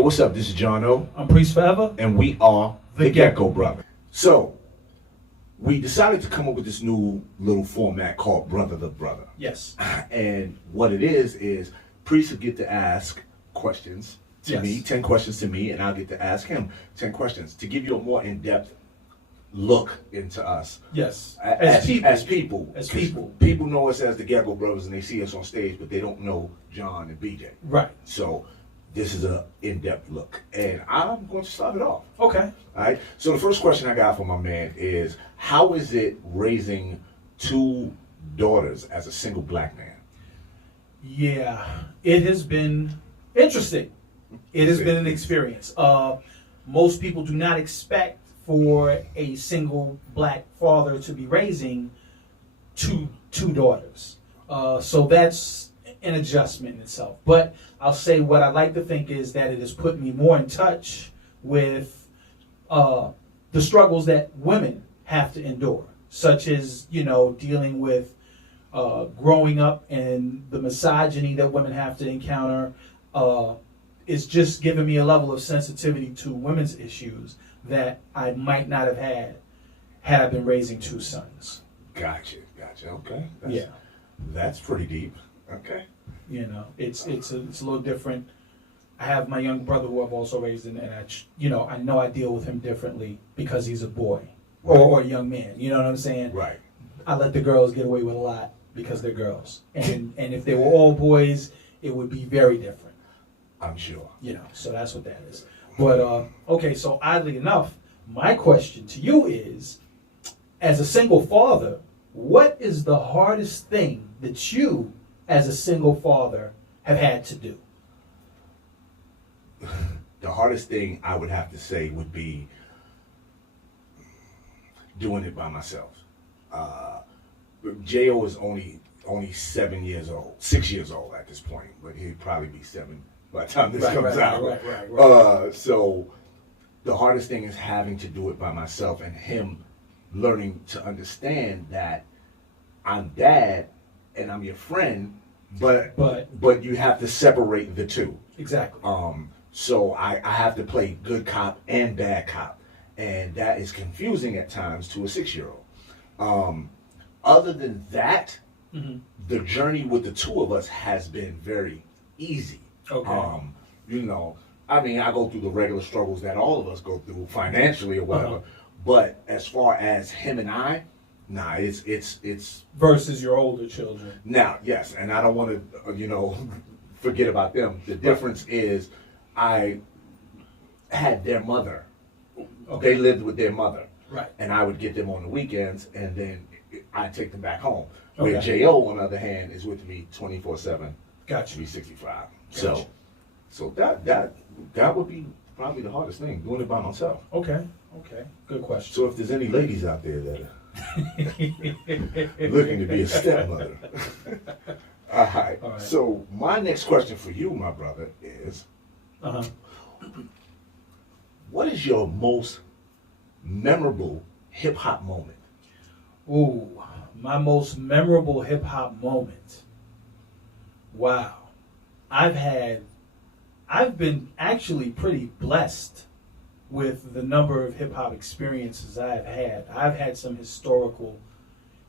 Yo, what's up? This is Jon O. I'm Priest Forever. And we are the Gecko Brothers. So, we decided to come up with this new little format called Brother the Brother. Yes. And what it is Priest will get to ask questions to me, 10 questions to me, and I'll get to ask him 10 questions to give you a more in-depth look into us. Yes. As people. People know us as the Gecko Brothers and they see us on stage, but they don't know John and BJ. Right. So this is a in-depth look. And I'm going to start it off. Okay. All right. So the first question I got for my man is, how is it raising 2 daughters as a single black man? Yeah, it has been interesting. It has been an experience. Most people do not expect for a single black father to be raising two daughters. So that's an adjustment in itself. But I'll say what I like to think is that it has put me more in touch with the struggles that women have to endure, such as, dealing with growing up and the misogyny that women have to encounter. It's just given me a level of sensitivity to women's issues that I might not have had I been raising 2 sons. Gotcha. Okay. That's pretty deep. Okay. It's a little different. I have my young brother who I've also raised, and I know I deal with him differently because he's a boy or a young man. You know what I'm saying? Right. I let the girls get away with a lot because they're girls, and if they were all boys, it would be very different. I'm sure. So that's what that is. But okay, so oddly enough, my question to you is, as a single father, what is the hardest thing that you, as a single father, have had to do? The hardest thing I would have to say would be doing it by myself. J.O. is only 7 years old, 6 years old at this point, but he'd probably be 7 by the time this comes out. Right. So the hardest thing is having to do it by myself and him learning to understand that I'm dad and I'm your friend, but you have to separate the two. Exactly. So I have to play good cop and bad cop, and that is confusing at times to a 6-year-old. Other than that, the journey with the 2 of us has been very easy. Okay. I go through the regular struggles that all of us go through financially or whatever, but as far as him and I, it's versus your older children. Now, yes, and I don't want to, forget about them. The difference is I had their mother. Okay. They lived with their mother. Right. And I would get them on the weekends, and then I'd take them back home. Okay. Where J.O., on the other hand, is with me 24/7. Gotcha. 365. Gotcha. So that would be probably the hardest thing, doing it by myself. Okay. Good question. So if there's any ladies out there that are looking to be a stepmother. All right. So my next question for you, my brother, is what is your most memorable hip hop moment? Ooh, my most memorable hip hop moment. Wow. I've been actually pretty blessed with the number of hip hop experiences I've had. I've had some historical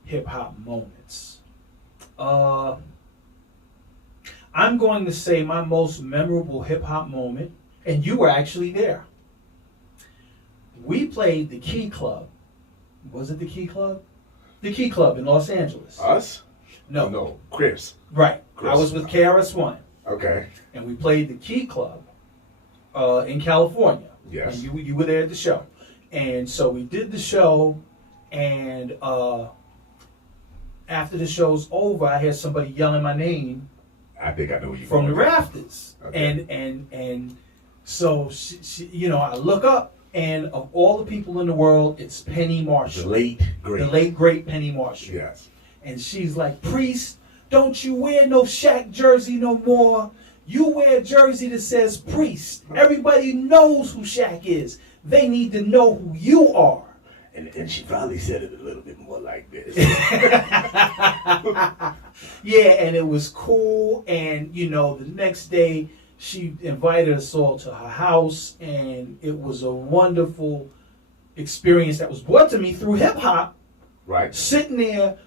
hip hop moments. I'm going to say my most memorable hip hop moment, and you were actually there. We played the Key Club. Was it the Key Club? The Key Club in Los Angeles. Us? No, Chris. Right. Chris. I was with KRS-One. Okay. And we played the Key Club in California. Yes. And you were there at the show. And so we did the show, and after the show's over, I heard somebody yelling my name. I think I know you from the rafters. Okay. And so she, I look up, and of all the people in the world, it's Penny Marshall. The late great Penny Marshall. Yes. And she's like, Priest, don't you wear no Shaq jersey no more. You wear a jersey that says Priest. Everybody knows who Shaq is. They need to know who you are. And she probably said it a little bit more like this. Yeah, and it was cool. And, the next day she invited us all to her house, and it was a wonderful experience that was brought to me through hip hop. Right. Sitting there,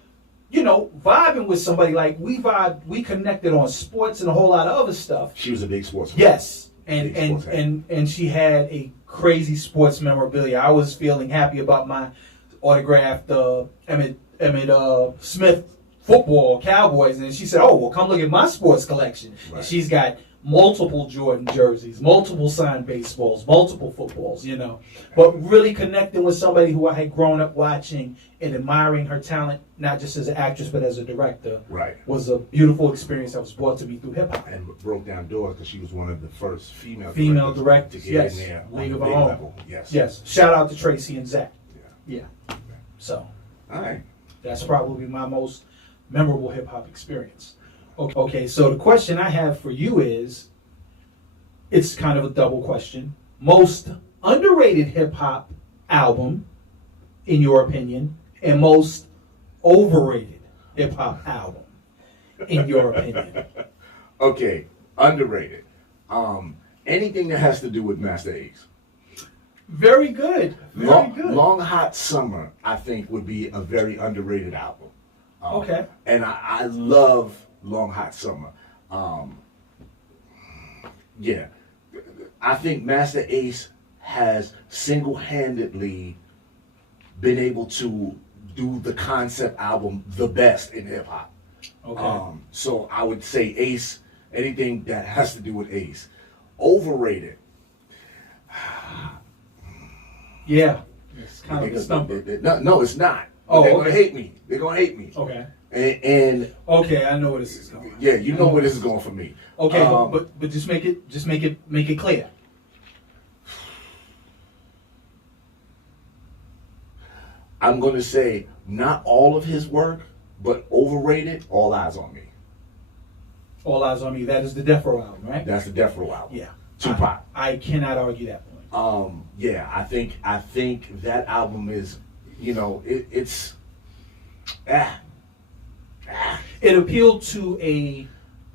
vibing with somebody, like we connected on sports and a whole lot of other stuff. She was a big sports fan. Yes, and she had a crazy sports memorabilia. I was feeling happy about my autographed Emmett Smith football Cowboys, and she said, "Oh, well, come look at my sports collection." Right. And she's got multiple Jordan jerseys, multiple signed baseballs, multiple footballs, But really connecting with somebody who I had grown up watching and admiring her talent, not just as an actress, but as a director, right, was a beautiful experience that was brought to me through hip hop. And broke down doors because she was one of the first female directors to get yes. in there League on of the Her big Own. level. Yes. Yes. Shout out to Tracy and Zach. Yeah. So. All right. That's probably my most memorable hip hop experience. Okay, so the question I have for you is, it's kind of a double question. Most underrated hip hop album, in your opinion, and most overrated hip hop album, in your opinion. Okay, underrated. Anything that has to do with Master Ace. Very good. Very good. Long Hot Summer, I think, would be a very underrated album. Okay. And I love Long Hot Summer. Yeah. I think Master Ace has single-handedly been able to do the concept album the best in hip-hop. Okay. So I would say Ace, anything that has to do with Ace. Overrated. Yeah. It's kind of a stumper. No, it's not. Oh, they're okay. gonna hate me. They're gonna hate me. Okay. And okay, I know where this is going. Yeah, you know where this is going for me. Okay, but just make it clear. I'm gonna say not all of his work, but overrated. All Eyes on Me. All Eyes on Me. That is the Death Row album, right? That's the Death Row album. Yeah. Tupac. I cannot argue that point. Yeah, I think that album is, it's. It appealed to a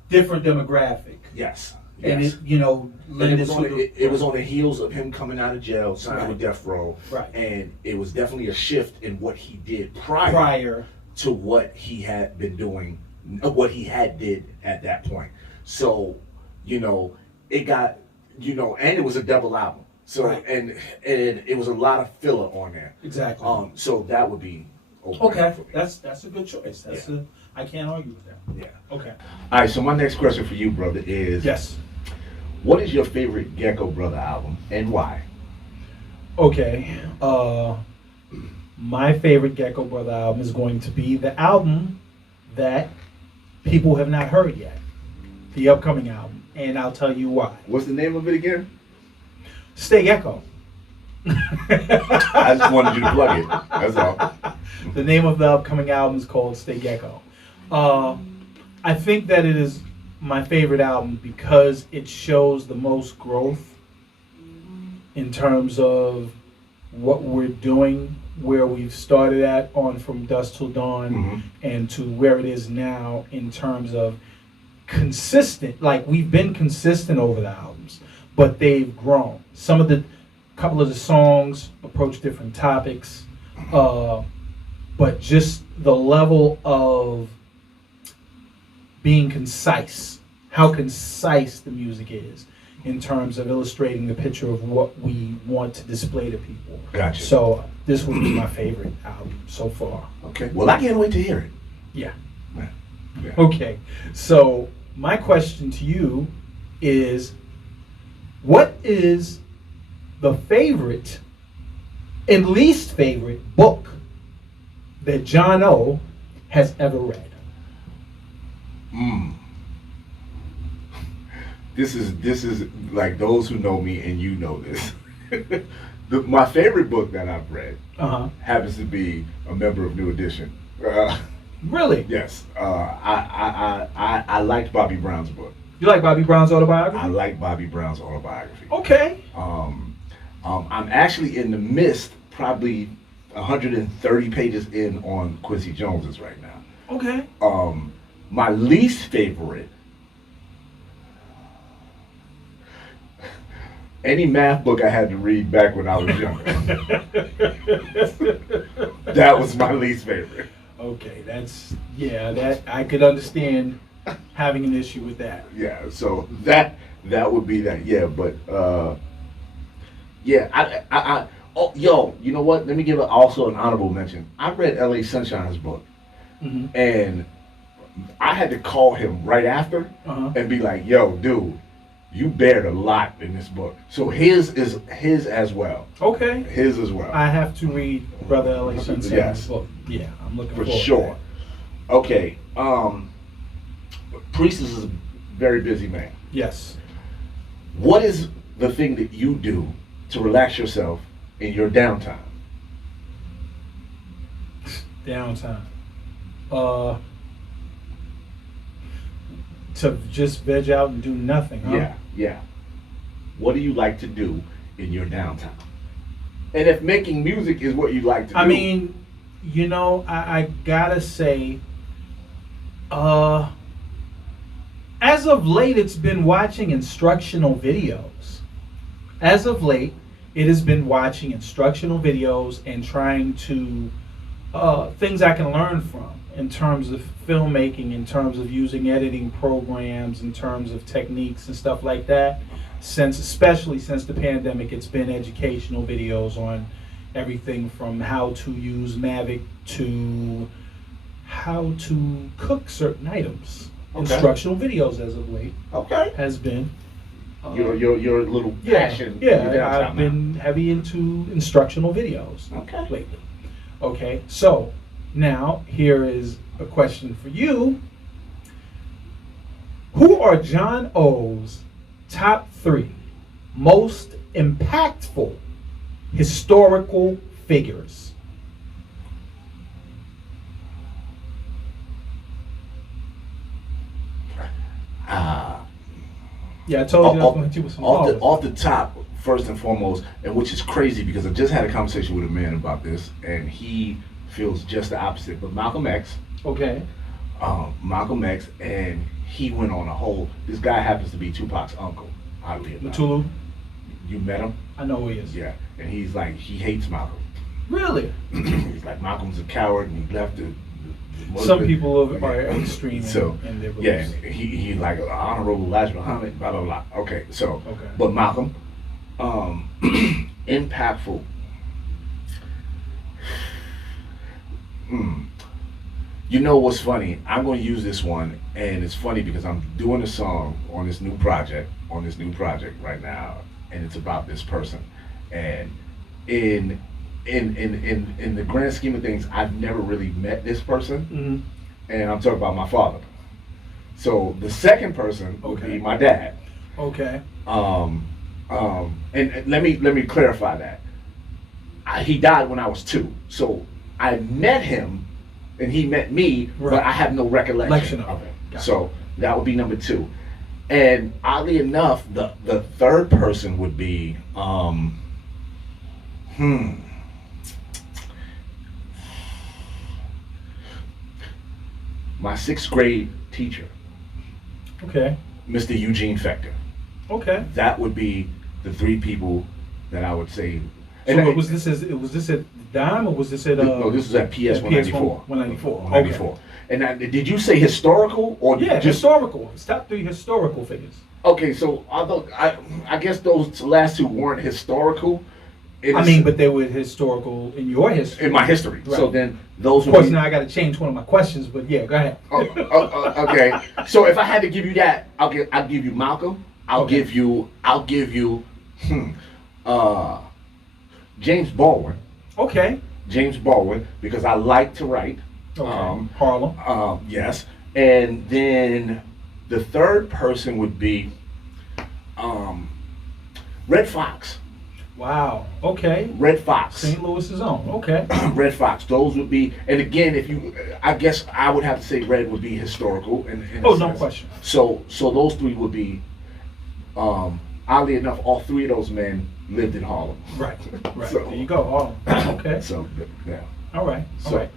different demographic. Yes. And yes. it was on the heels of him coming out of jail, signing with Death Row, right? And it was definitely a shift in what he did prior to what he had been doing, what he had did at that point. So, it got, and it was a double album. So and it was a lot of filler on there. Exactly. So that would be okay. That's a good choice. I can't argue with that. Yeah. Okay. All right. So my next question for you, brother, is yes. What is your favorite Gecko Brotha album and why? Okay. My favorite Gecko Brotha album is going to be the album that people have not heard yet, the upcoming album, and I'll tell you why. What's the name of it again? Stay Gecko. I just wanted you to plug it. That's all. The name of the upcoming album is called Stay Gecko. I think that it is my favorite album because it shows the most growth in terms of what we're doing, where we've started at on From Dusk Till Dawn, and to where it is now in terms of consistent. Like, we've been consistent over the albums, but they've grown. Couple of the songs approach different topics, but just the level of being concise, how concise the music is in terms of illustrating the picture of what we want to display to people. Gotcha. So this would be my favorite album so far. Okay. Well, I can't wait to hear it. Yeah. Yeah. Okay. So my question to you is, what is the favorite and least favorite book that Jon O has ever read? This is like, those who know me and you know this. My favorite book that I've read happens to be A Member of New Edition. Really? Yes. I liked Bobby Brown's book. You like Bobby Brown's autobiography? I like Bobby Brown's autobiography. Okay. I'm actually in the midst, probably 130 pages in on Quincy Jones's right now. Okay. My least favorite any math book I had to read back when I was younger. That was my least favorite. Okay, that I could understand having an issue with that. Yeah, so that would be that. Yeah, but yeah, oh, yo, you know what? Let me give also an honorable mention. I read L.A. Sunshine's book, and I had to call him right after and be like, yo, dude, you bared a lot in this book. So his as well. Okay. His as well. I have to read Brother L.A. Sunshine's book. Yeah, I'm looking for forward sure. to that. Okay. Priest is a very busy man. Yes. What is the thing that you do to relax yourself in your downtime? Downtime. To just veg out and do nothing, huh? Yeah. What do you like to do in your downtime? And if making music is what you like to do. I mean, you know, I gotta say, as of late, it's been watching instructional videos. As of late, it has been watching instructional videos and trying to, things I can learn from in terms of filmmaking, in terms of using editing programs, in terms of techniques and stuff like that. Especially since the pandemic, it's been educational videos on everything from how to use Mavic to how to cook certain items. Okay. Instructional videos as of late. Okay. Has been. Your little passion. Yeah, I've been heavy into instructional videos lately. Okay, so now here is a question for you. Who are Jon O's top 3 most impactful historical figures? Yeah, I told you I was going to hit you with some off the top, first and foremost, and which is crazy because I just had a conversation with a man about this, and he feels just the opposite. But Malcolm X. Okay. Malcolm X, and he went on a whole. This guy happens to be Tupac's uncle. Matulu. You met him? I know who he is. Yeah, and he's like, he hates Malcolm. Really? He's like, Malcolm's a coward, and he left the some people are extreme in their beliefs. Yeah, he like honorable Elijah Muhammad, blah blah blah. Okay, but Malcolm, impactful. You know what's funny? I'm going to use this one, and it's funny because I'm doing a song on this new project right now, and it's about this person, and in the grand scheme of things, I've never really met this person, and I'm talking about my father. So the second person would be my dad. Okay. And let me clarify that. He died when I was 2, so I met him, and he met me, but I have no recollection of him. So that would be number 2. And oddly enough, the third person would be my 6th grade teacher. Okay. Mr. Eugene Fector. Okay. That would be the 3 people that I would say. So was this at Dime, or was this at? No, this was at PS 194. 194. 194. Okay. And did you say historical or just historical? It's top 3 historical figures. Okay, so although I guess those last 2 weren't historical. But they were historical in your history. In my history. Right. So then those. Of course, now I got to change one of my questions, but yeah, go ahead. Okay. So if I had to give you that, I'll give you Malcolm. I'll give you James Baldwin. Okay. James Baldwin, because I like to write. Okay. Harlem. Yes. And then the third person would be Red Fox. Wow. Okay. Red Fox. St. Louis's own. Okay. Red Fox. Those would be, and again, I guess I would have to say Red would be historical. No question. So those 3 would be, oddly enough, all 3 of those men lived in Harlem. Right. So, there you go. Harlem. Okay. So yeah. All right.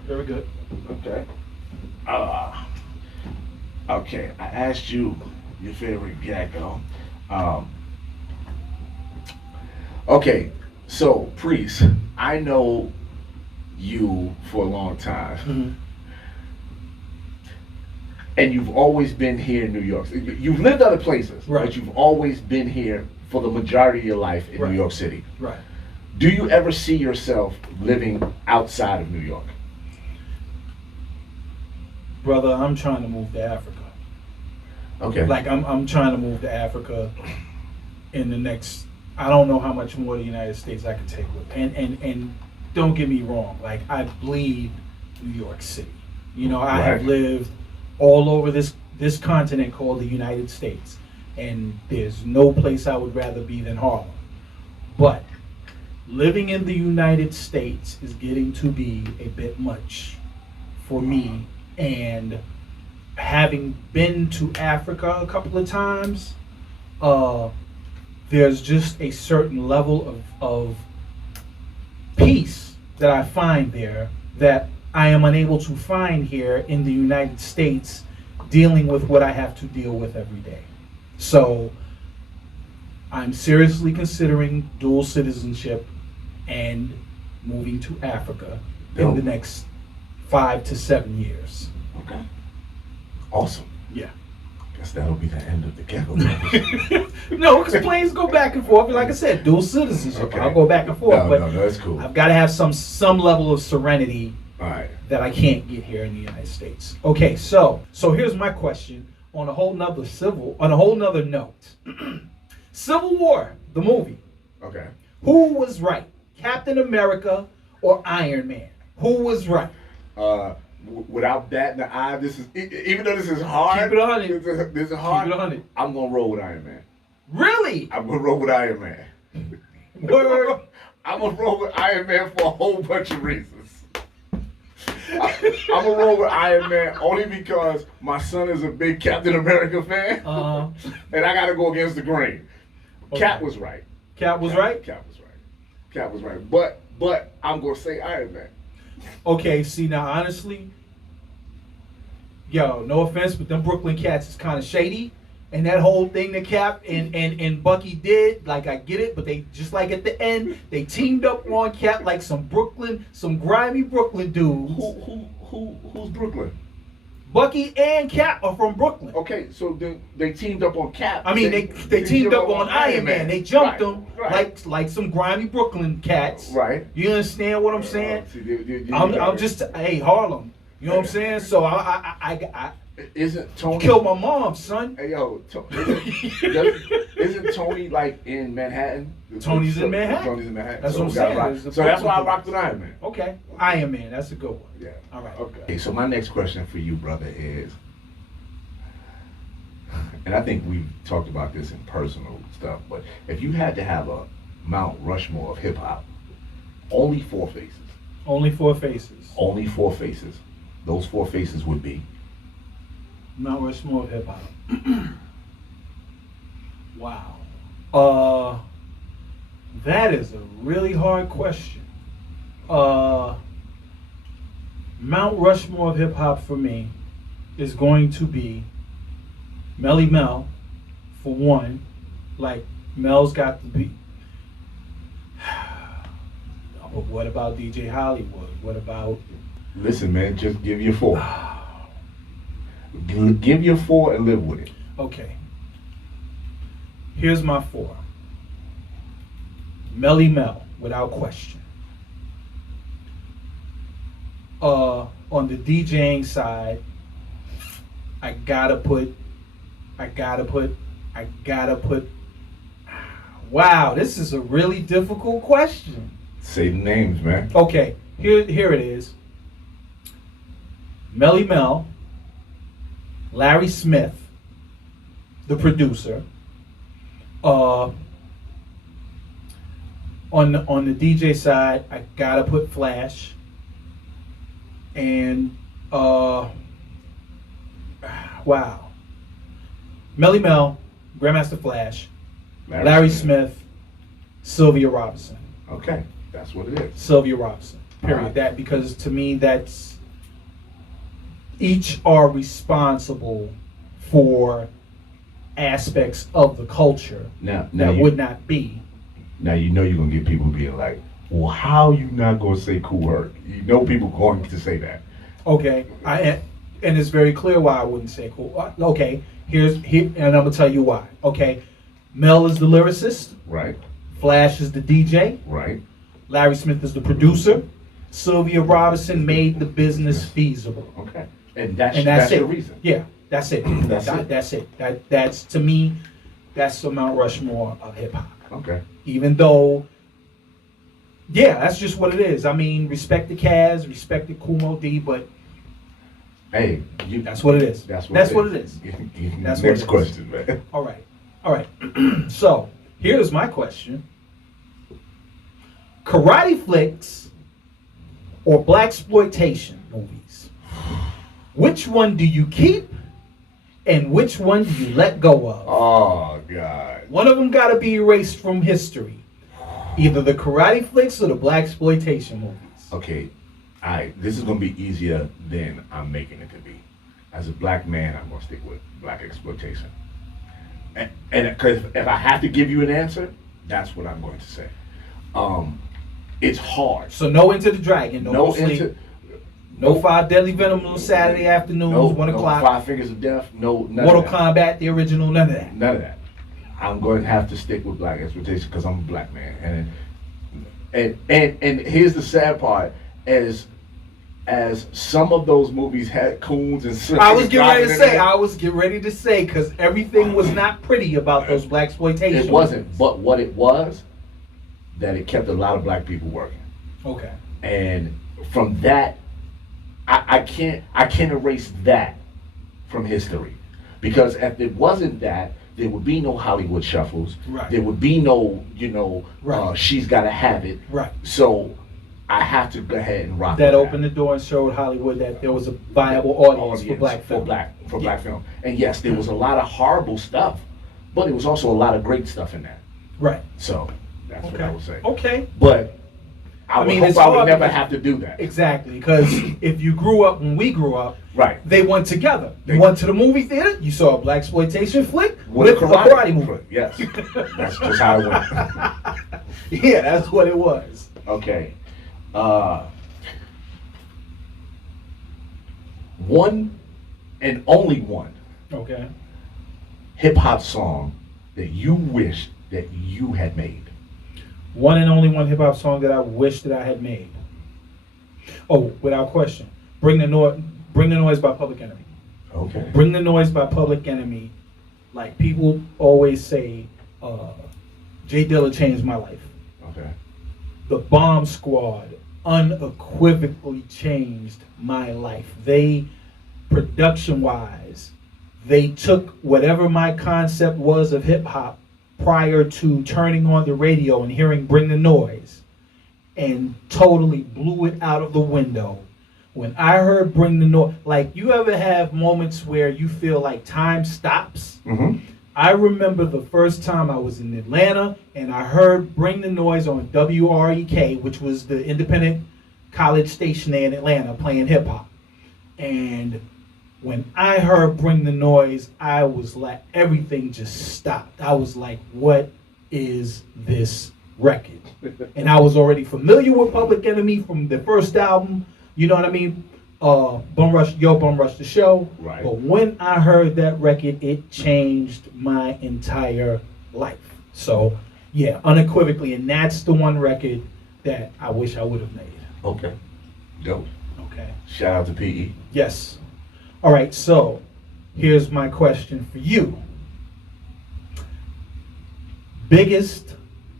Very good. Okay. Okay. I asked you your favorite Gecko. Okay, so Priest, I know you for a long time. Mm-hmm. And you've always been here in New York. You've lived other places, right. but you've always been here for the majority of your life in right. New York City. Right. Do you ever see yourself living outside of New York? Brother, I'm trying to move to Africa. Okay. Like I'm trying to move to Africa in the next, I don't know how much more the United States I can take with. And don't get me wrong, like I bleed New York City. You know, I have lived all over this continent called the United States, and there's no place I would rather be than Harlem. But living in the United States is getting to be a bit much for me, and having been to Africa a couple of times, there's just a certain level of peace that I find there that I am unable to find here in the United States, dealing with what I have to deal with every day. So I'm seriously considering dual citizenship and moving to Africa in the next 5 to 7 years. Okay. Awesome. Yeah. Guess that'll be the end of the Gecko. No, because planes go back and forth. Like I said, dual citizenship. Okay. I'll go back and forth. No, that's cool. I've got to have some level of serenity. All right. That I can't get here in the United States. Okay, so here's my question on a whole nother note. Civil War, the movie. Okay. Who was right? Captain America or Iron Man? Who was right? Without batting the eye, this is, even though this is hard. Keep it 100. This is hard. Keep it 100. I'm gonna roll with Iron Man. Really? I'm gonna roll with Iron Man. Word. I'm gonna roll with Iron Man for a whole bunch of reasons. I'm gonna roll with Iron Man only because my son is a big Captain America fan, and I gotta go against the grain. Okay. Cap was right. Cap was right. But I'm gonna say Iron Man. Okay, see now, honestly, yo, no offense, but them Brooklyn cats is kind of shady. And that whole thing that Cap and Bucky did, like I get it, but they just like at the end, they teamed up on Cap like some grimy Brooklyn dudes. Who's Brooklyn? Bucky and Cap are from Brooklyn. Okay, so they teamed up on Cap. I mean, they teamed up on Iron Man. They jumped them like some grimy Brooklyn cats. Right. You understand what I'm saying? I'm just, hey, Harlem. You know what I'm saying? So I isn't Tony killed my mom, son? Hey yo, isn't Tony like in Manhattan? Tony's in Manhattan. That's what I'm saying. So that's why I rocked with Iron Man. Okay, Iron Man. That's a good one. Yeah. All right. Okay. So my next question for you, brother, is, and I think we've talked about this in personal stuff, but if you had to have a Mount Rushmore of hip hop, only 4 faces. Only 4 faces. Only 4 faces. Those 4 faces would be Mount Rushmore of hip hop. Wow. That is a really hard question. Mount Rushmore of hip hop for me is going to be Melly Mel, for one. Like Mel's got to be. But what about DJ Hollywood? What about? Listen, man, just give your 4. Give your 4 and live with it. Okay. Here's my 4. Melly Mel, without question. On the DJing side, I gotta put. Wow, this is a really difficult question. Say the names, man. Okay, here it is. Melly Mel. Larry Smith, the producer. On the DJ side, I gotta put Flash. And wow, Melly Mel, Grandmaster Flash, Larry Smith, Sylvia Robinson. Okay, that's what it is. Sylvia Robinson. Period. Right. That, because to me that's. Each are responsible for aspects of the culture now that would not be Now you know you're gonna get people being like, "Well, how you not gonna say Kool Herc?" You know people going to say that. Okay, and it's very clear why I wouldn't say cool. Okay, here, and I'm gonna tell you why. Okay, Mel is the lyricist. Right. Flash is the DJ. Right. Larry Smith is the producer. Sylvia Robinson made the business feasible. Okay. And that's it. the reason. Yeah, that's it. That's it. That's to me, that's the Mount Rushmore of hip hop. Okay. Even though, yeah, that's just what it is. I mean, respect the Kaz, respect the Kumo D, but hey, that's what it is. That's what it is. That's next question, man. All right. So here's my question: karate flicks or blaxploitation movies? Which one do you keep, and which one do you let go of? Oh God! One of them got to be erased from history. Either the karate flicks or the blaxploitation movies. Okay, this is gonna be easier than I'm making it to be. As a black man, I'm gonna stick with black exploitation. And because if I have to give you an answer, that's what I'm going to say. It's hard. So no Into the Dragon, no sleep, no Five Deadly Venom on Saturday afternoons, 1 o'clock. No Five Fingers of Death, none Mortal of that. Kombat, the original, none of that. None of that. I'm going to have to stick with black exploitation because I'm a black man. And here's the sad part: as some of those movies had coons and I was getting ready to say because everything was not pretty about those blaxploitation. It wasn't, but what it was, that it kept a lot of black people working. Okay. And from that, I can't erase that from history, because if it wasn't that, there would be no Hollywood shuffles. Right. There would be no, right. She's Gotta Have It. Right. So I have to go ahead and rock. That opened the door and showed Hollywood that there was a viable audience for black film. Black film. And yes, there was a lot of horrible stuff, but there was also a lot of great stuff in that. Right. So that's what I would say. Okay. But I would never have to do that. Exactly, because if you grew up when we grew up, right, they went together. You went to the movie theater, you saw a blaxploitation flick with a karate movie. Yes, that's just how it went. Yeah, that's what it was. Okay. One and only one. Okay. Hip hop song that you wish that you had made. One and only one hip hop song that I wish that I had made. Oh, without question. Bring the Noise by Public Enemy. Okay. Bring the Noise by Public Enemy. Like people always say, Jay Dilla changed my life. Okay. The Bomb Squad unequivocally changed my life. They, production-wise, they took whatever my concept was of hip-hop prior to turning on the radio and hearing Bring the Noise and totally blew it out of the window. When I heard Bring the Noise, like you ever have moments where you feel like time stops? Mm-hmm. I remember the first time I was in Atlanta and I heard Bring the Noise on WREK, which was the independent college station there in Atlanta playing hip hop. And when I heard Bring the Noise, I was like, everything just stopped. I was like, what is this record? And I was already familiar with Public Enemy from the first album, you know what I mean? Bum Rush the Show. Right. But when I heard that record, it changed my entire life. So, yeah, unequivocally, and that's the one record that I wish I would have made. Okay. Dope. Okay. Shout out to PE. Yes. All right, so here's my question for you. Biggest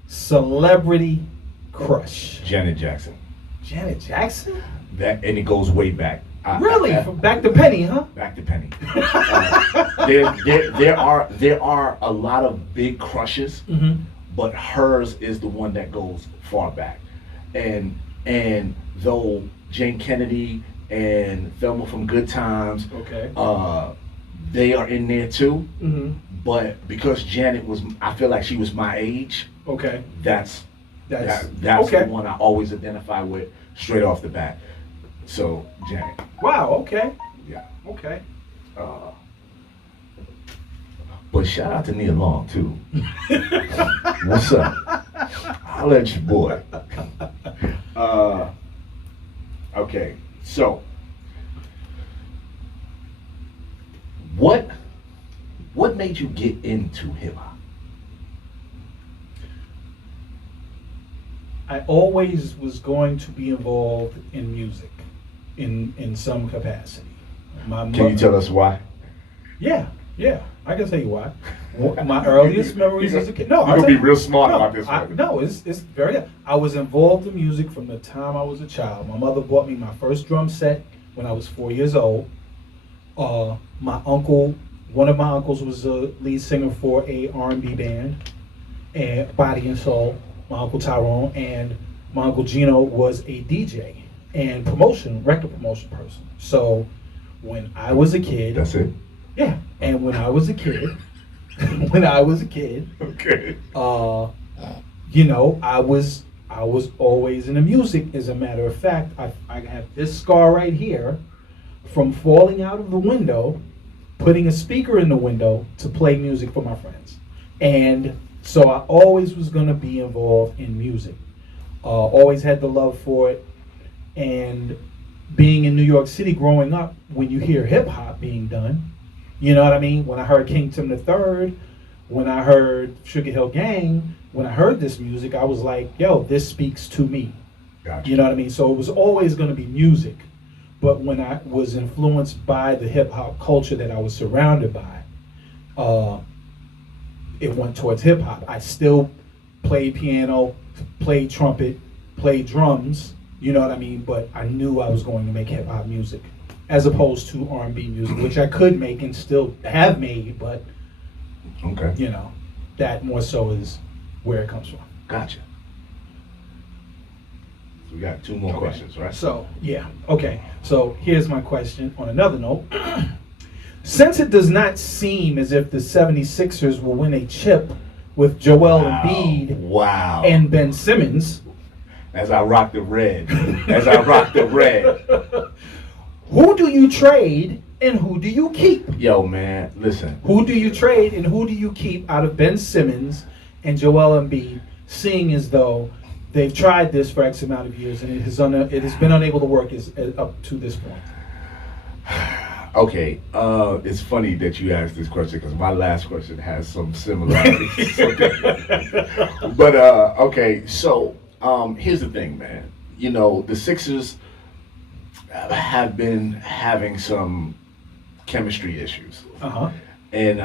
celebrity crush? Janet Jackson. Janet Jackson? And it goes way back. Really? From back to Penny, huh? Back to Penny. There are a lot of big crushes, mm-hmm. but hers is the one that goes far back. And though Jane Kennedy and Thelma from Good Times, okay, they are in there too. Mm-hmm. But because Janet I feel like she was my age. Okay. That's okay. the one I always identify with straight off the bat. So Janet. Wow. Okay. Yeah. Okay. But shout out to Nia Long too. What's up? Holla at your boy. Okay, so what made you get into hip hop? I always was going to be involved in music in some capacity. Can you tell us why? Yeah, I can tell you why. My earliest memories as a kid. No, you're gonna be real smart about this one. No, it's very. I was involved in music from the time I was a child. My mother bought me my first drum set when I was 4 years old. My uncle, one of my uncles, was the lead singer for a R&B band, and Body and Soul. My uncle Tyrone, and my uncle Gino was a DJ and record promotion person. So when I was a kid, that's it. Yeah, and when I was a kid, okay. You know, I was always into music. As a matter of fact, I have this scar right here from falling out of the window, putting a speaker in the window to play music for my friends. And so I always was going to be involved in music. Always had the love for it. And being in New York City growing up, when you hear hip hop being done, you know what I mean? When I heard King Tim III, when I heard Sugar Hill Gang, when I heard this music, I was like, yo, this speaks to me. Gotcha. You know what I mean? So it was always going to be music. But when I was influenced by the hip hop culture that I was surrounded by, it went towards hip hop. I still played piano, played trumpet, played drums, you know what I mean? But I knew I was going to make hip hop music as opposed to R&B music, which I could make and still have made, but okay, you know, that more so is where it comes from. Gotcha. So we got two more questions, right? So, yeah, okay. So here's my question on another note. Since it does not seem as if the 76ers will win a chip with Joel Embiid and Ben Simmons. As I rock the red. Who do you trade and who do you keep? Yo, man, listen. Who do you trade and who do you keep out of Ben Simmons and Joel Embiid, seeing as though they've tried this for X amount of years and it has been unable to work up to this point? Okay, it's funny that you asked this question because my last question has some similarities. But okay, so here's the thing, man. You know, the Sixers have been having some chemistry issues, and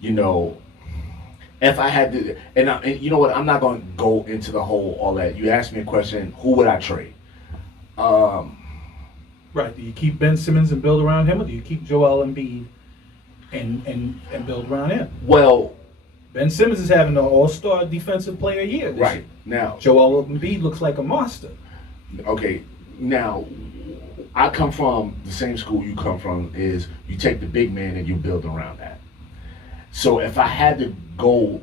you know, if I had to, and you know what, I'm not going to go into the whole all that. You asked me a question: who would I trade? Right. Do you keep Ben Simmons and build around him, or do you keep Joel Embiid and build around him? Well, Ben Simmons is having an all-star defensive player year this year. Now, Joel Embiid looks like a monster. Okay, now I come from the same school you come from. Is you take the big man and you build around that. So if I had to go,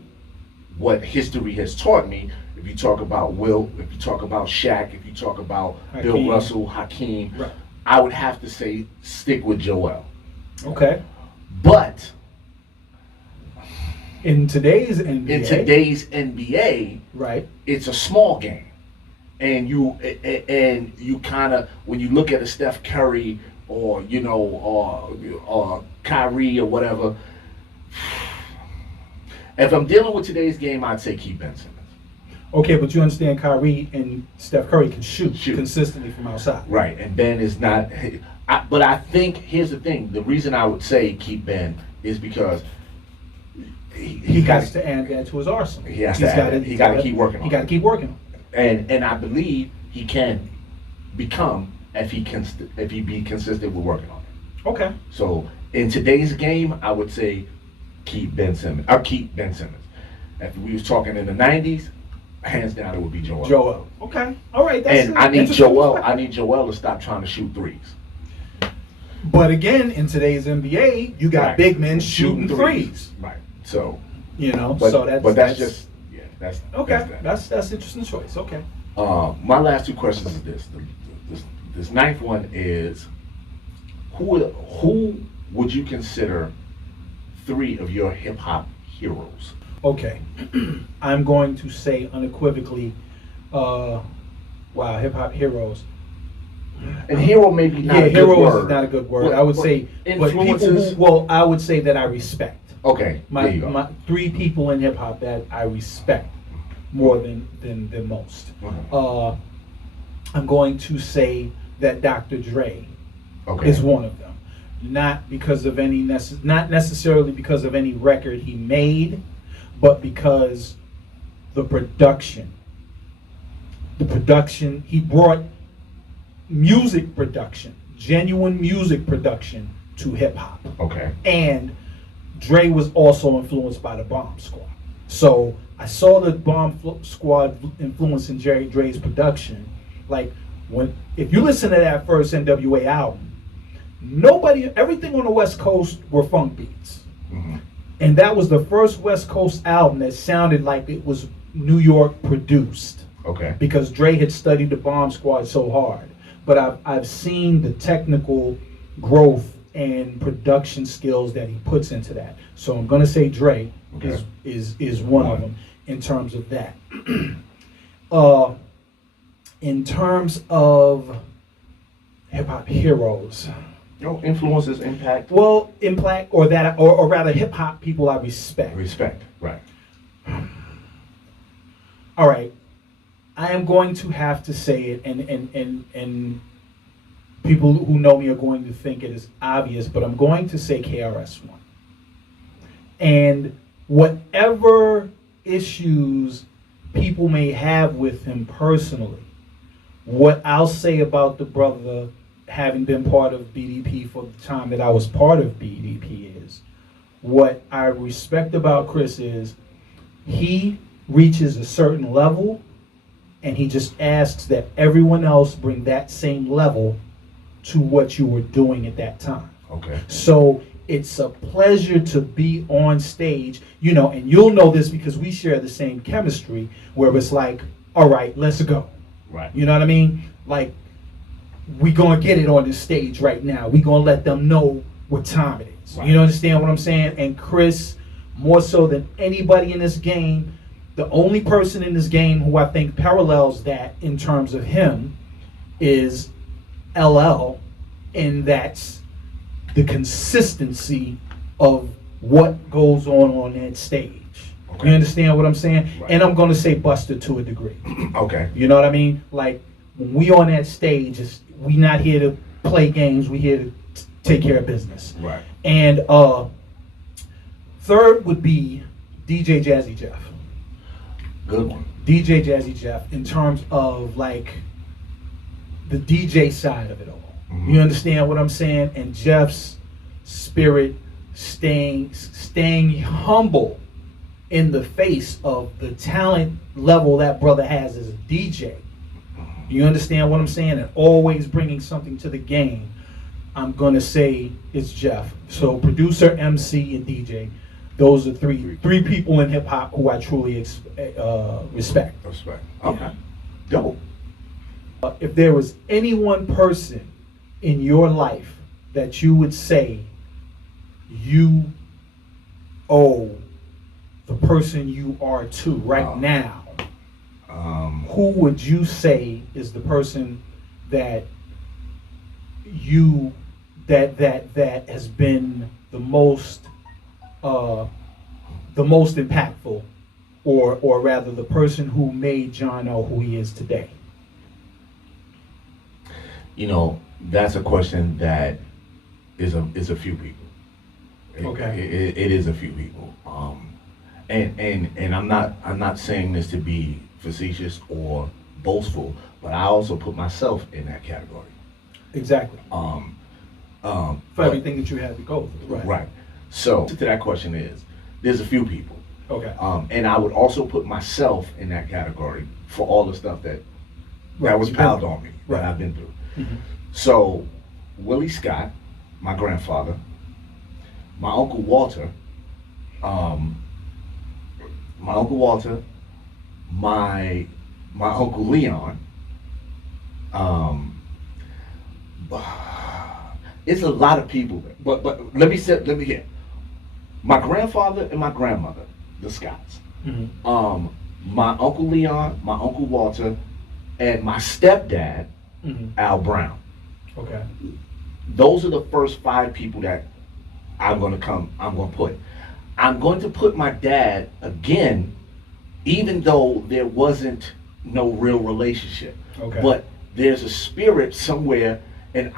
what history has taught me. If you talk about Wilt, if you talk about Shaq, if you talk about Hakeem. Bill Russell, Hakeem, right, I would have to say stick with Joel. Okay. But in today's NBA, right, it's a small game, and you kind of, when you look at a Steph Curry or you know or Kyrie or whatever, if I'm dealing with today's game, I'd say keep Ben Simmons. Okay, but you understand Kyrie and Steph Curry can shoot consistently from outside. Right, and Ben is not. But I think, here's the thing. The reason I would say keep Ben is because he got to add that to his arsenal. He has to add it. He got to keep working on it. He got to keep working on it. And I believe he can become if he be consistent with working on it. Okay. So in today's game, I would say keep Ben Simmons. Or keep Ben Simmons. If we was talking in the 90s, hands down, it would be Joel. Joel. Okay. All right. That's and I need Joel to stop trying to shoot threes. But again, in today's NBA, you got big men shooting threes. Right. So. You know. That's just okay. That's an interesting choice. Okay. My last two questions is this. This ninth one is who would you consider 3 of your hip hop heroes. Okay. I'm going to say unequivocally, hip hop heroes. And hero may be not Yeah, a good heroes word. is not a good word. I would say, but people influences. I would say that I respect. Okay, there you go. My 3 people in hip hop that I respect more than most. I'm going to say that Dr. Dre is one of them. Not because of not necessarily because of any record he made, but because the production he brought music production, genuine music production to hip hop. Okay. And Dre was also influenced by the Bomb Squad. So I saw the Bomb Squad influencing Dre's production. Like if you listen to that first NWA album, everything on the West Coast were funk beats. Mm-hmm. And that was the first West Coast album that sounded like it was New York produced. Okay. Because Dre had studied the Bomb Squad so hard. But I've seen the technical growth and production skills that he puts into that. So I'm gonna say Dre is one of them in terms of that. In terms of hip hop heroes. Influences, impact. Well, impact or rather hip hop people I respect. Respect, right. All right. I am going to have to say it, and people who know me are going to think it is obvious, but I'm going to say KRS-One. And whatever issues people may have with him personally, what I'll say about the brother having been part of BDP for the time that I was part of BDP is, what I respect about Chris is he reaches a certain level and he just asks that everyone else bring that same level to what you were doing at that time. Okay. So it's a pleasure to be on stage, and you'll know this because we share the same chemistry where it's like, all right, let's go. Right. You know what I mean? Like, we gonna get it on the stage right now. We gonna let them know what time it is. Right. You understand what I'm saying? And Chris, more so than anybody in this game, the only person in this game who I think parallels that in terms of him is LL, and that's the consistency of what goes on that stage. Okay. You understand what I'm saying? Right. And I'm going to say Buster to a degree. Okay. You know what I mean? Like, when we on that stage, we not here to play games. We here to take care of business. Right. And third would be DJ Jazzy Jeff. Good one. DJ Jazzy Jeff in terms of like the DJ side of it all. Mm-hmm. You understand what I'm saying? And Jeff's spirit, staying humble in the face of the talent level that brother has as a DJ. You understand what I'm saying? And always bringing something to the game. I'm gonna say it's Jeff. So producer, MC, and DJ. Those are three people in hip hop who I truly respect. Respect. Okay. Yeah. Dope. If there was any one person in your life that you would say you owe the person you are to right now, who would you say is the person that you that has been the most impactful, or rather the person who made Jon who he is today? That's a question that is a few people. Okay. It is a few people. And I'm not saying this to be facetious or boastful, but I also put myself in that category. Exactly. For everything that you had to go through. Right. So to that question there's a few people. Okay. And I would also put myself in that category for all the stuff that was piled on me, that I've been through. Mm-hmm. So Willie Scott, my grandfather, my Uncle Walter, my Uncle Leon, it's a lot of people. But let me get my grandfather and my grandmother, the Scotts. My Uncle Leon, my Uncle Walter, and my stepdad, Al Brown. Okay. Those are the first 5 people that I'm going to put. I'm going to put my dad again, even though there wasn't no real relationship. Okay. But there's a spirit somewhere, and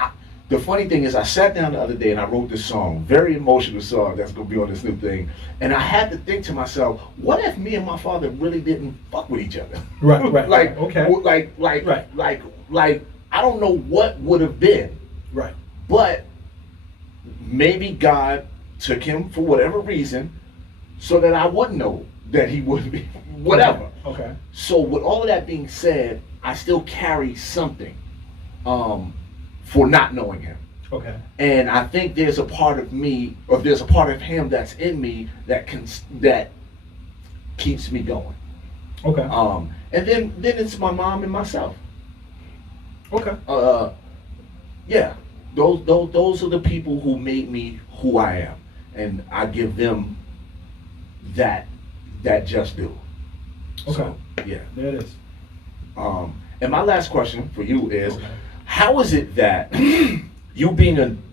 the funny thing is, I sat down the other day and I wrote this song, very emotional song that's going to be on this new thing, and I had to think to myself, what if me and my father really didn't fuck with each other? Right. like, okay. Like, I don't know what would have been. Right. But maybe God took him for whatever reason so that I wouldn't know that he would be, whatever. Okay. So with all of that being said, I still carry something for not knowing him. Okay. And I think there's a part of me, or there's a part of him that's in me that keeps me going. Okay. And then it's my mom and myself. Okay. Yeah. Those are the people who made me who I am, and I give them that just due. Okay. So, yeah. There it is. And my last question for you is, how is it that you being an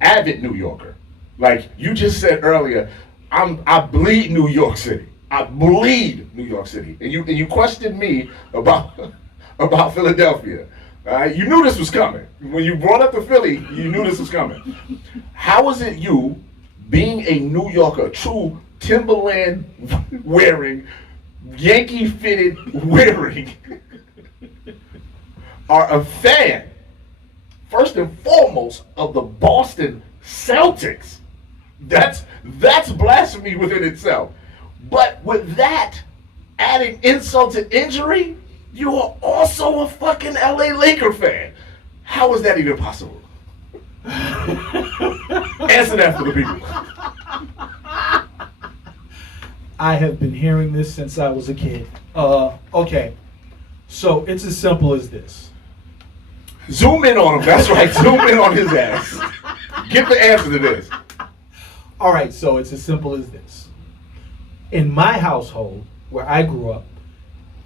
avid New Yorker, like you just said earlier, I bleed New York City. I bleed New York City, and you questioned me about Philadelphia. You knew this was coming. When you brought up the Philly, you knew this was coming. How is it you, being a New Yorker, true Timberland wearing, Yankee fitted wearing, are a fan, first and foremost, of the Boston Celtics? That's blasphemy within itself. But with that, adding insult to injury, you are also a fucking LA Laker fan. How is that even possible? Answer that for the people. I have been hearing this since I was a kid. Okay. So it's as simple as this. Zoom in on him. That's right. Zoom in on his ass. Get the answer to this. All right. So it's as simple as this. In my household, where I grew up,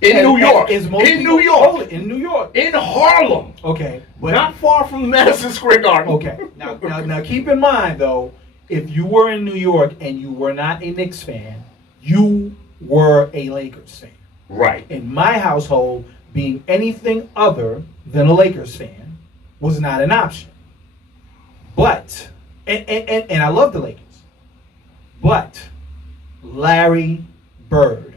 in New York, in New York, in Harlem. Okay, but not far from Madison Square Garden. Okay, now keep in mind though, if you were in New York and you were not a Knicks fan, you were a Lakers fan. Right. In my household, being anything other than a Lakers fan was not an option. But and I love the Lakers, but Larry Bird,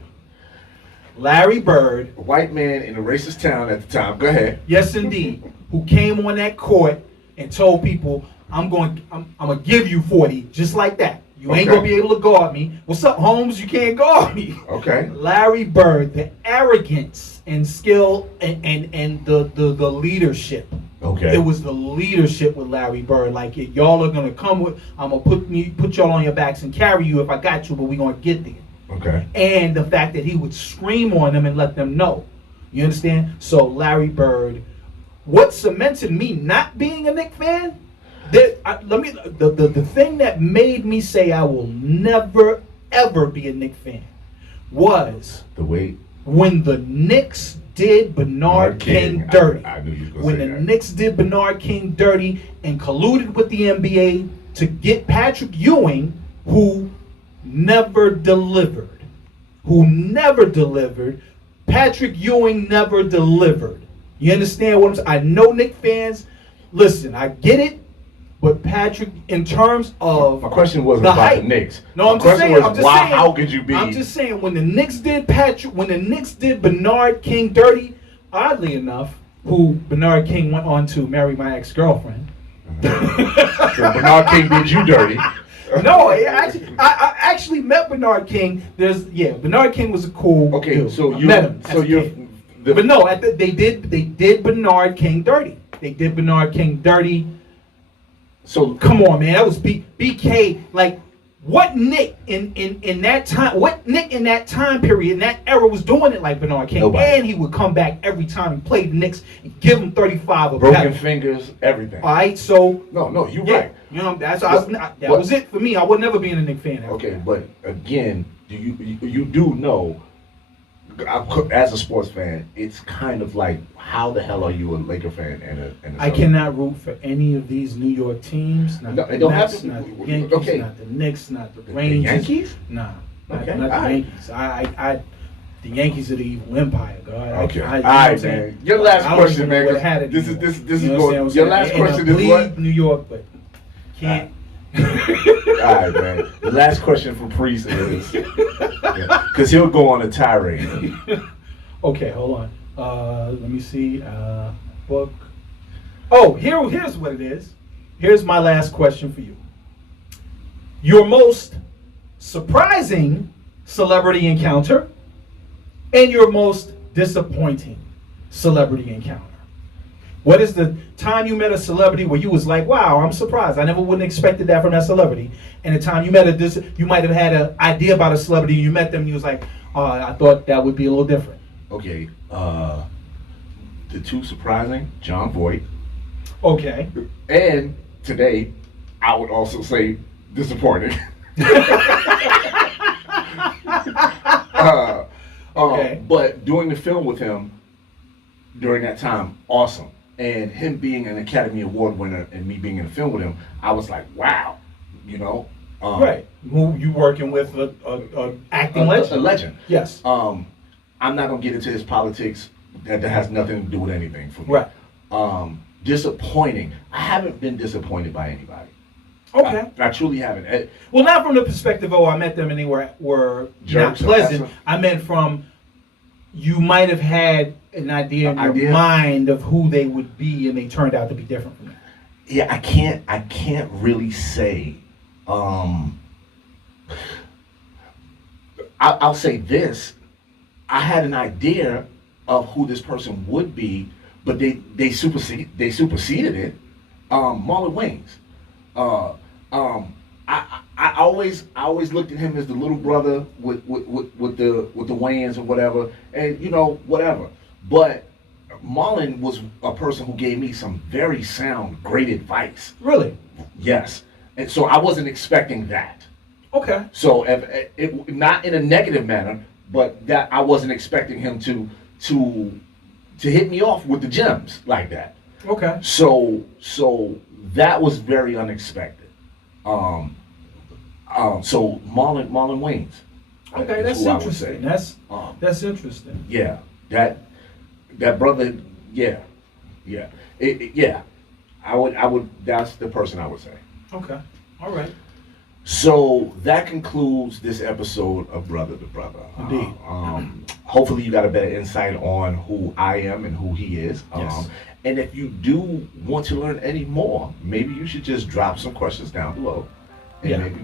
a white man in a racist town at the time. Go ahead. Yes, indeed. Who came on that court and told people, I'm gonna give you 40, just like that. You ain't gonna be able to guard me. What's up, Holmes? You can't guard me. Okay. Larry Bird, the arrogance and skill and the leadership. Okay. It was the leadership with Larry Bird. Like, y'all are gonna come with, I'm gonna put y'all on your backs and carry you if I got you, but we gonna get there. Okay. And the fact that he would scream on them and let them know. You understand? So Larry Bird, what cemented me not being a Knicks fan? The thing that made me say I will never ever be a Knicks fan was the way when the Knicks did Bernard King dirty. I knew you was gonna when say the that. Knicks did Bernard King dirty and colluded with the NBA to get Patrick Ewing, who never delivered. Patrick Ewing never delivered. You understand what I'm saying? I know Knicks fans. Listen, I get it. But Patrick, in terms of my question wasn't the about hype. the Knicks. No, I'm just saying. How could you be? I'm just saying when the Knicks did Bernard King dirty, oddly enough, who Bernard King went on to marry my ex-girlfriend. So Bernard King did you dirty. No, I actually met Bernard King. Bernard King was a cool dude. So I met him. But no, they did Bernard King dirty. They did Bernard King dirty. So come on, man, that was BK. Like, what Nick in that time? What Nick in that time period, in that era, was doing it like Bernard King? Nobody. And he would come back every time he played the Knicks and give him 35 of broken fingers, everything. All right, so no, you're right. You know, that was it for me. I would never be a Knicks fan. Okay, but again, you do know, as a sports fan, it's kind of like, how the hell are you a Laker fan and a I cannot root for any of these New York teams. Not the Mets, not the Yankees, okay. not the Knicks, not the Rangers. The Yankees? Nah, not Okay. the Yankees. The Yankees are the evil empire, God. Okay. All right, man. Your last question, man. This is going. Your last question is what? New York, but can't. All right, man. The last question from Priest is, because he'll go on a tirade. Okay, hold on. Let me see. Book. Oh, here's what it is. Here's my last question for you. Your most surprising celebrity encounter and your most disappointing celebrity encounter. What is the time you met a celebrity where you was like, wow, I'm surprised. I never wouldn't expected that from that celebrity. And the time you met you might have had an idea about a celebrity, you met them and you was like, I thought that would be a little different. Okay. The two surprising, Jon Voight. Okay. And today, I would also say disappointing. Okay. But doing the film with him during that time, awesome. And him being an Academy Award winner and me being in the film with him, I was like, wow, you know. Right. Who you working with a acting legend? A legend. Yes. I'm not gonna get into his politics. That has nothing to do with anything for me. Right. Disappointing. I haven't been disappointed by anybody. Okay. I truly haven't. Well, not from the perspective, I met them and they were not pleasant. I meant from, you might have had an idea in your mind of who they would be and they turned out to be different from that. Yeah, I can't really say. I'll say this. I had an idea of who this person would be, but they superseded it. Marlon Wayans. I always looked at him as the little brother with the Wayans or whatever, and whatever. But Marlon was a person who gave me some very sound, great advice. Really? Yes, and so I wasn't expecting that. Okay. So if not in a negative manner, but that I wasn't expecting him to hit me off with the gems like that. Okay. So that was very unexpected. So Marlon Wayans. Okay, that's interesting. That's interesting. Yeah, that brother. Yeah. Yeah. I would. That's the person I would say. Okay. All right. So that concludes this episode of Brother to Brother. Indeed. Hopefully you got a better insight on who I am and who he is. Yes. And if you do want to learn any more, maybe you should just drop some questions down below. And maybe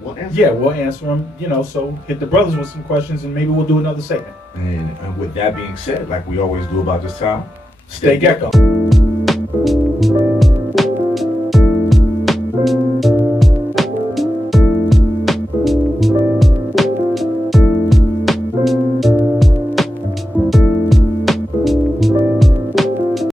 we'll answer them. Yeah, we'll answer them. So hit the brothers with some questions and maybe we'll do another segment. And with that being said, like we always do about this time, stay Gecko.